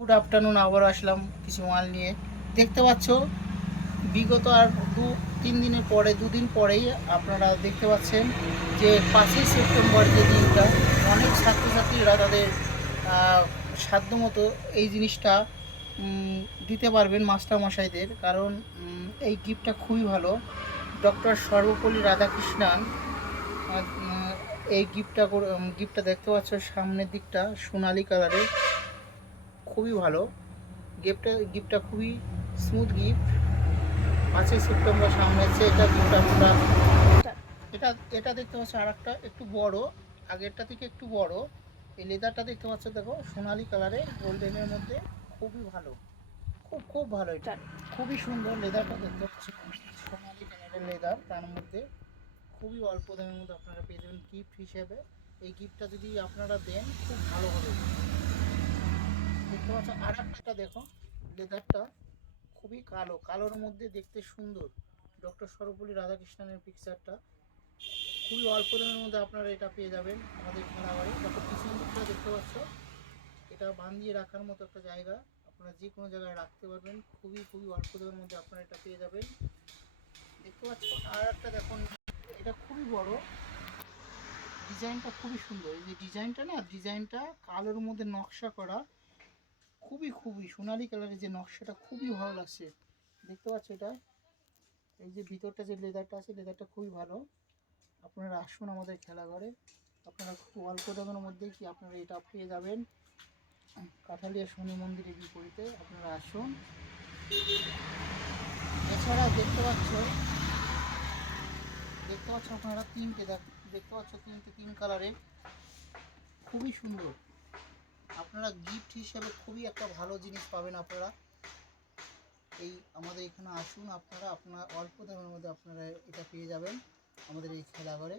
Good afternoon, আবার আসলাম কিছু মাল নিয়ে। দেখতে পাচ্ছ বিগত আর 2-3 দিনের পরে, 2 দিন পরেই আপনারা দেখতে পাচ্ছেন যে 5ই সেপ্টেম্বর যে দিনটা, অনেক ছাত্রছাত্রীরা তাদের সাধ্যমতো এই জিনিসটা দিতে পারবেন মাস্টারমশাইদের। কারণ এই গিফটটা খুবই ভালো। ডক্টর সর্বপল্লী রাধাকৃষ্ণান এই গিফটটা দেখতে পাচ্ছ, সামনের দিকটা সোনালী কালারের, খুবই ভালো। গিফটটা খুবই স্মুথ গিফট। 5ই সেপ্টেম্বর সামনে হচ্ছে, এটা গিফট আপনারা এটা এটা দেখতে পাচ্ছ আর একটা একটু বড়, আগেরটা থেকে একটু বড়। এই লেদারটা দেখতে পাচ্ছ, দেখো সোনালী কালারে গোল্ডেনের মধ্যে, খুবই ভালো, খুব খুব ভালো। এটা খুবই সুন্দর লেদারটা দেখতে পাচ্ছ, সোনালী কালারের লেদার, তার মধ্যে খুবই অল্প দামের মধ্যে আপনারা পেয়ে যাবেন গিফট হিসেবে। এই গিফটটা যদি আপনারা দেন খুব ভালো হবে। দেখতে পাচ্ছ আর একটা, দেখো লেদারটা খুবই কালো, কালোর মধ্যে দেখতে সুন্দর। ডক্টর সর্বপল্লী রাধাকৃষ্ণনের পিকচারটা, খুবই অল্প দামের মধ্যে আপনারা এটা পেয়ে যাবেন আমাদের খেলাঘরে। দেখো পিছন দিকটা দেখতে পাচ্ছ, এটা বাঁধিয়ে রাখার মতো একটা জায়গা, আপনারা যে কোনো জায়গায় রাখতে পারবেন। খুবই খুবই অল্প দামের মধ্যে আপনারা এটা পেয়ে যাবেন। দেখতে পাচ্ছ আর একটা, দেখুন এটা খুবই বড়, ডিজাইনটা খুবই সুন্দর। এই যে ডিজাইনটা না, ডিজাইনটা কালোর মধ্যে নকশা করা, খুবই খুবই সোনালী কালারের যে নকশাটা, খুবই ভালো লাগছে। দেখতে পাচ্ছ এটা, এই যে ভিতরটা যে লেদারটা আছে, লেদারটা খুবই ভালো। আপনারা আসুন আমাদের খেলাঘরে, আপনারা খুব অল্প দামের মধ্যে কি আপনারা এটা পেয়ে যাবেন কাঠালিয়া শনি মন্দিরের বিপরীতে। আপনারা আসুন। এছাড়া দেখতে পাচ্ছ আপনারা দেখতে পাচ্ছ তিনটে, 3 কালারের, খুবই সুন্দর। আপনারা গিফট হিসেবে খুবই একটা ভালো জিনিস পাবেন আপনারা। এই আমাদের এখানে আসুন, আপনারা অল্প দামের মধ্যে আপনারা এটা পেয়ে যাবেন আমাদের এই খেলাঘরে।